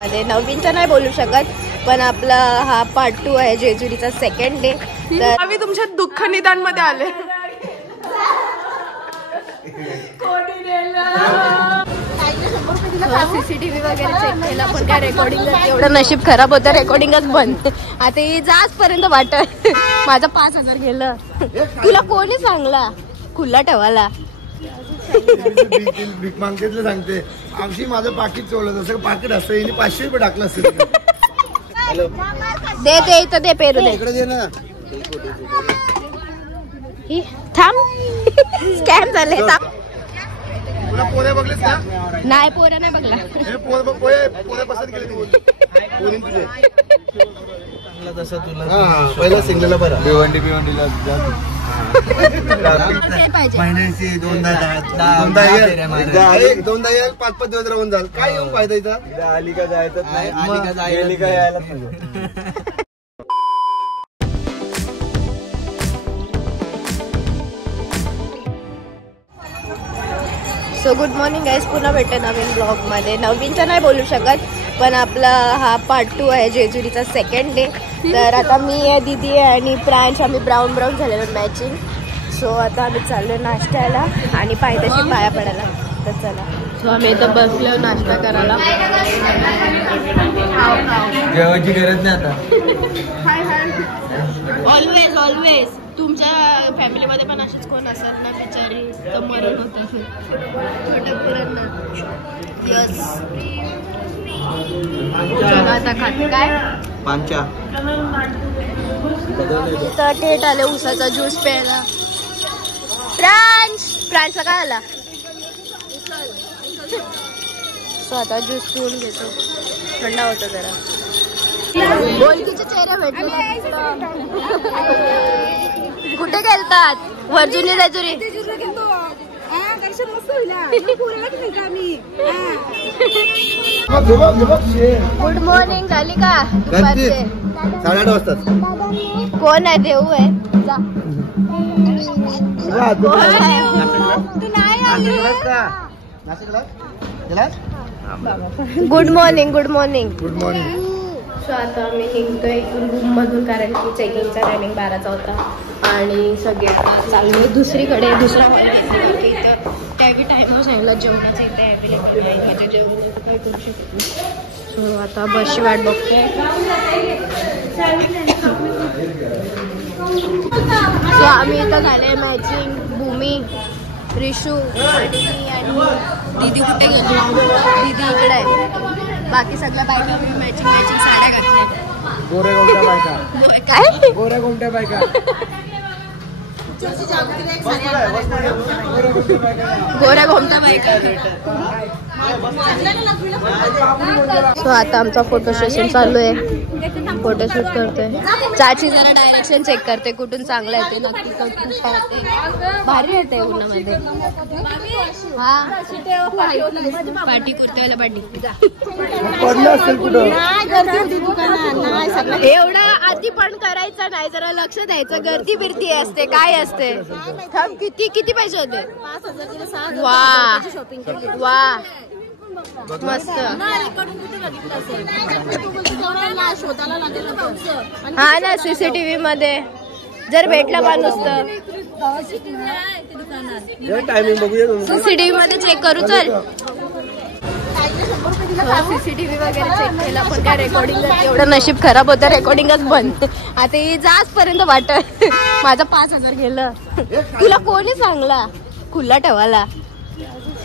नवीनचा नाही बोलू शकत, पण आपला हा पार्ट 2 आहे जेजुरीचा सेकंड डे. तर आम्ही तुमच्या दुःख निदान मध्ये आले. सीसीटीव्ही वगैरे चेक केला, पण काय रेकॉर्डिंग एवढं नशीब खराब होतं, रेकॉर्डिंगच बंद. आता ही जाचपर्यंत वाटत माझं 5,000 गेलं. तुला कोणी सांगला खुल्ला ठेवायला? भीक मागतेतलं सांगते आमची माझं पाकिट चोरलं, जसं पाकिट असतं हिने 500 रुपये टाकलं असेल. दे दे इथं दे, पेरू दे इकडे दे ना. ही थांब, स्कॅम झाले. तुला पोरे बघलेस का? नाही, पोरं नाही बघला. हे पोरे पसंत केले पोरीन तुझे तसं तुला. पहिला सिंगलला बरं भिवंडीला महिन्याची दोनदा येईल 5-5 दिवस राहून जाल. काय येऊन फायदा इथं? आली का जायचं नाही का यायला पाहिजे. सो गुड मॉर्निंग गाईज, पुन्हा भेटते नवीन ब्लॉगमध्ये. नवीनचा नाही बोलू शकत, पण आपला हा पार्ट 2 आहे जेजुरीचा सेकंड डे. तर आता मी आहे, दीदी आहे आणि प्रांश, आम्ही ब्राऊन झालेलो मॅचिंग. सो आता आम्ही चाललो नाश्त्याला आणि पायथ्याशी पाया पडायला. तर चला, सो आम्ही इथं बसलो नाश्ता करायला. जेवायची गरज नाही आता. ऑलवेज तुमच्या फॅमिलीमध्ये पण अशीच कोण असेल ना बिचारी, तर मरण होतं यस. आता खात काय पांचा तर थेट आले उसाचा ज्यूस प्यायला. प्रांशला काय आला? सो आता ज्यूस पिऊन घेतो, थंडा होता जरा. बोलकीचे चेहरे भेटले. कुठे गेलतात? वर्जुनी जेजुरी. Good morning. झाली का? 8:30 वाजता. कोण आहे? देऊ आहे. Good morning. Good morning. Good morning. So आता आम्ही निघतोय इथून रूममधून, कारण की चेकिंगचा टायमिंग 12चा होता आणि सगळे चाललो दुसरीकडे, दुसरा हॉल घेतला की इथं त्यावेळी टाईम सांगितला जेवणाचं इथे अवेलेबल आहे. माझ्या जेवणाचं काय करू शकतो. सो आता बसची वाट बघतोय. सो आम्ही इथं झाले मॅचिंग. भूमी, रिशू आणि मी आणि दीदी कुठे गेलो? दीदी इकडे आहे. बाकी सगळ्या बायका मी मॅचिंग साड्या घातल्या. गोऱ्या गोमट्या बायका. काय? गोऱ्या गोमट्या बायका. गोऱ्या घोमटा बायका. सो आता आमचा फोटो सेशन चालू आहे. फोटोशूट करतोय. चाची जरा डायरेक्शन चेक करते, कुठून चांगलं येते, नक्की कुठून काय येते. भारी येते उन्हामध्ये. हा पार्टी कुर्त्याला पार्टी. एवढा आधी पण करायचं नाही, जरा लक्ष द्यायचं. गर्दी बिर्दी असते, काय असते. किती पैसे होते? 5,000. वा मस्त. हा ना, सीसीटीव्ही मध्ये जर भेटला माणूस तर सीसीटीव्ही मध्ये चेक करू. चल, सीसीटीव्ही वगैरे चेक केला, पण काय रेकॉर्डिंग एवढं नशीब खराब होतं, रेकॉर्डिंगच बंद. आता ही जाचपर्यंत वाटत माझं 5,000 गेलं. तुला कोणी सांगला खुल्ला ठेवायला?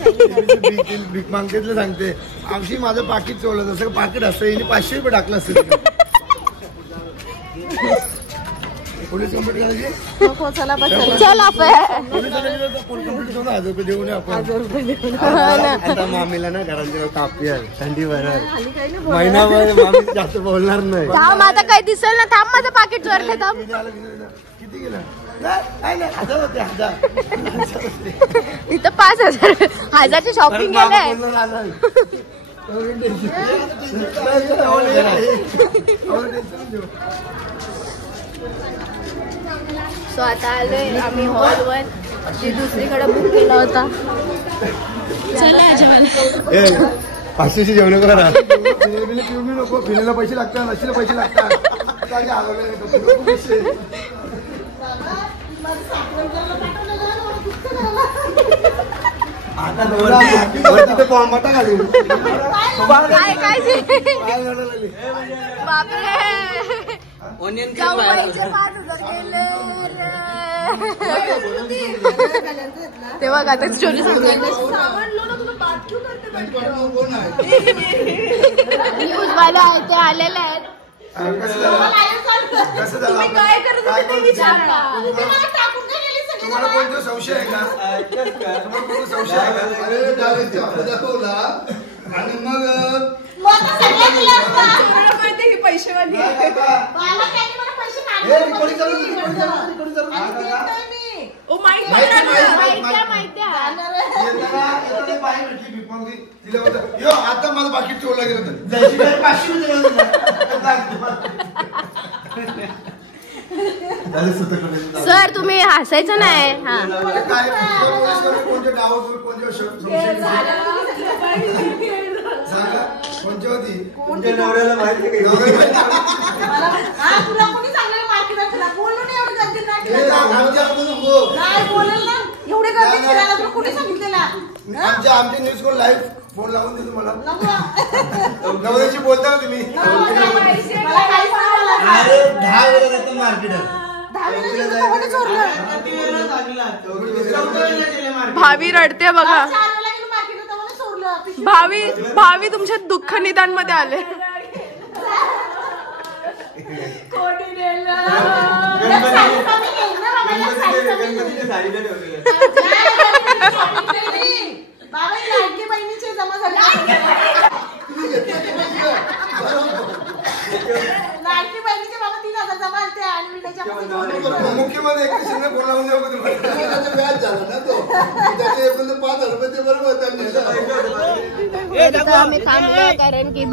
भीक मागतेतलं सांगते आमची माझं पाकिट चोरलं, जसं पाकिट असतं हिने 500 रुपये टाकलं असेल. पोलीस कंप्लेंट करायची. चल आपण देऊन आता मामीला ना घरात तापी आहे, थंडी भरल, महिनाभर मामी जास्त बोलणार नाही. थांब, आता काय दिसेल ना. थांब, माझं पाकिट चोरलं. थांब. किती गेलं? इथं 5,000ची शॉपिंग केलंय. सो आता आलोय आम्ही हॉलवर, जी दुसरीकडे बुक केला होता. चला जेवायला. 500ची जेवण करा. पिऊ नको, फिरायला पैसे लागतात, नशीला पैसे लागतात. आता तिथे बॉम्बाटा घालू. तेव्हा आता स्टोरी न्यूज वाले ते आलेले आहेत. कसं झालं? काय करत होते ते विचारला. तुम्हाला कोणता संशय आहे का? तुम्हाला कोणता संशय आहे का? अरे दाखवला आणि मग पैसेवाली आता मला बाकी ठेवलं गेलं सर तुम्ही हसायचं नाही. हा कोणत्या गावात कोणत्या कोणत्या होती कोणत्या नवऱ्याला माहिती आमची न्यूज कोण लाईव्ह फोन लावून देतो मला. नवऱ्याशी बोलता का तुम्ही? 10 वेळा जातं मार्केट. भावी रडते बघा. भावी तुमच्या दुःख निदान मध्ये आले. मुख्यमंत्री व्याज झाला ना तो. 5,000 रुपये ते बरोबर आम्ही थांबलो कारण की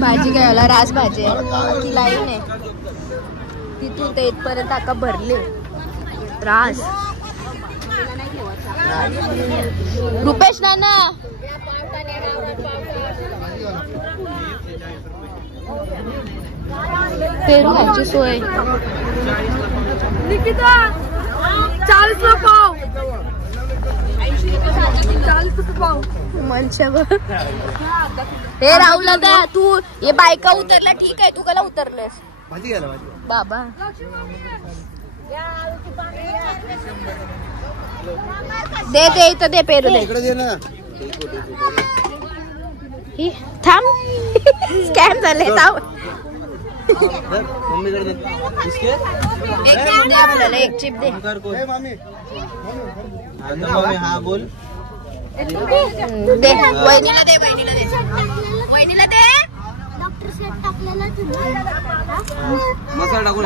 भाजी घ्यायला रास भाजी ती लाईन आहे तिथून ते इथपर्यंत आता भरले रास. रुपेश नाना पेरू खायची सोय. निकिता 40 रुपये पाव. 40 रुपये पाव. मनशा हे राहुल द्या तू. हे बायका उतरल्या ठीक आहे, तू कला उतरलेस बाबा? दे दे इथं दे पेरू दे. थांब स्कॅम झाले. थांब आपल्याला एक चिप दे. हा बोल दे वहिनीला दे. वहिनीला दे. मसाला टाकून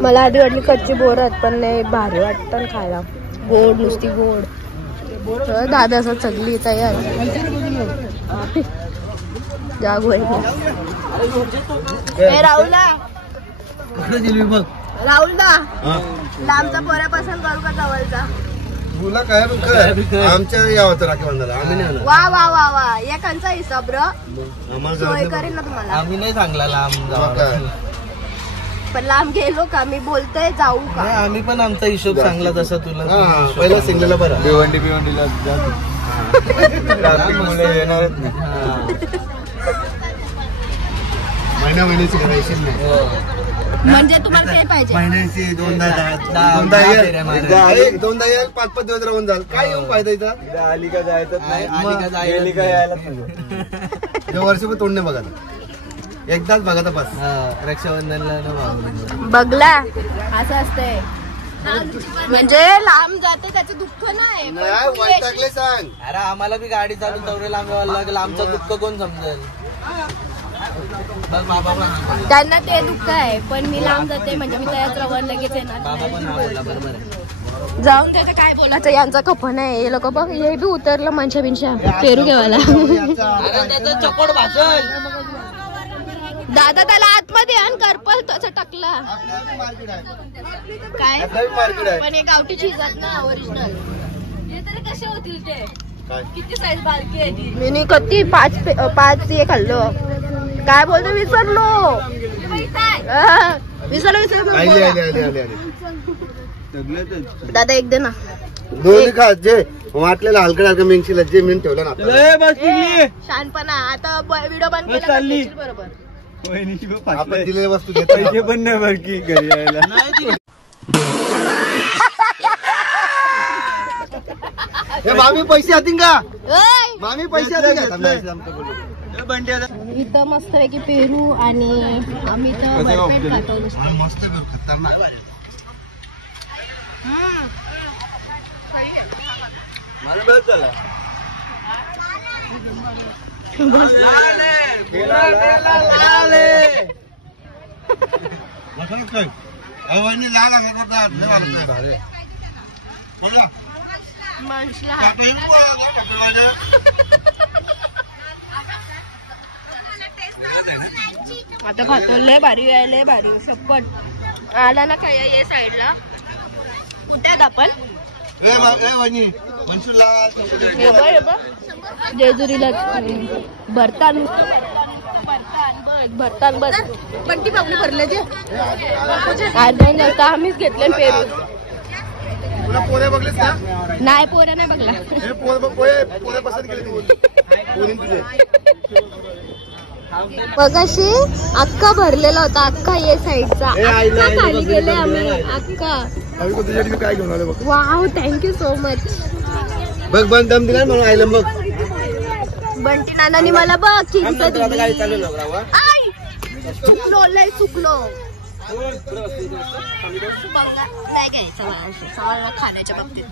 मला आधी वाटली कच्ची बोरं पण नाही भारी वाटतं खायला. गोड नुसती गोड. दादा असं चगली तयार जाग राहुलला राहुलदा लांबचा पोऱ्यापासून करू का जवळचा? तुला काय आमच्या यावं राखी बांधायला आम्ही नाही. वा वा वा वा एकांचा हिसाब र सोय करेन ना तुम्हाला. आम्ही नाही सांगला लांब पण लांब गेलो का मी बोलतोय जाऊ का? आम्ही पण आमचा हिशोब सांगला तसं तुला. पहिला सिंगलला बरं भिवंडीला येणारच नाही. महिन्याची करायची नाही म्हणजे तुम्हाला काय पाहिजे? महिन्याची दोनदा 5-5 दिवस राहून जाल. काय येऊन फायदा इथं? आली का जायचं नाही. वर्षभर तोंड नाही बघा एकदाच बघा तर बस. रक्षाबंधनला बघला असं असतंय म्हणजे लांब जाते त्याचं दुःख नाही. सांग अरे आम्हाला बी गाडी चालू तेवढे लांब यावं लागेल. आमचं दुःख कोण समजेल? त्यांना ते दुःख आहे पण मी लांब जाते म्हणजे मी त्यात रवण लगेच येणार. जाऊन त्याचं काय बोलायचं यांचा खपन आहे. हे लोक बघ हे बी उतरलं मनशा बिनशा पेरू घेवायला. चकोड भाषण दादा त्याला आतमध्ये आण करपल तसं टाकला काय पण हे गावठी चीज आहेत ना ओरिजिनल. कसे होतील ते काय किती साईज बारकी आहे ती मी किती 5 हे खाल्लो काय बोलतो विसरलो विसरलो दादा एक दे ना दोन्ही खा जे वाटलेलं हलकं हलकं मेंगशीला जे मी ठेवलं ना शहाणपणा आता व्हिडिओ बंद केला बरोबर आपण दिलेल्या वस्तू घेतो पण नाही बाकी घरी यायला मामी पैसे हातील का मामी पैसे इथं मस्त आहे की पेरू आणि आम्ही तर बर्फेट खातो मस्त खतरनाक आता खातो लय भारी आहे लय भारी शपथ आला ना काय या साईडला कुठे आहेत आपण जेजुरीला भरतान भरतान बघ पण ती बाबली भरले जे आम्हीच घेतले पेरू पोरे बघलेस का नाही पोऱ्या नाही बघला पोरे पसंत केले तुझे बघाशी अक्का भरलेला होता अक्का ये साईडचा अक्का खाली गेले आम्ही अक्का तुझ्यासाठी काय घेऊन आलो बघ वाव थँक्यू सो मच बघ बंद दम दिला म्हणून आयलं बघ बंटी नानानी मला बघ चिंच दिली चुकलो लय चुकलो नाही घ्यायचं मला खाण्याच्या बाबतीत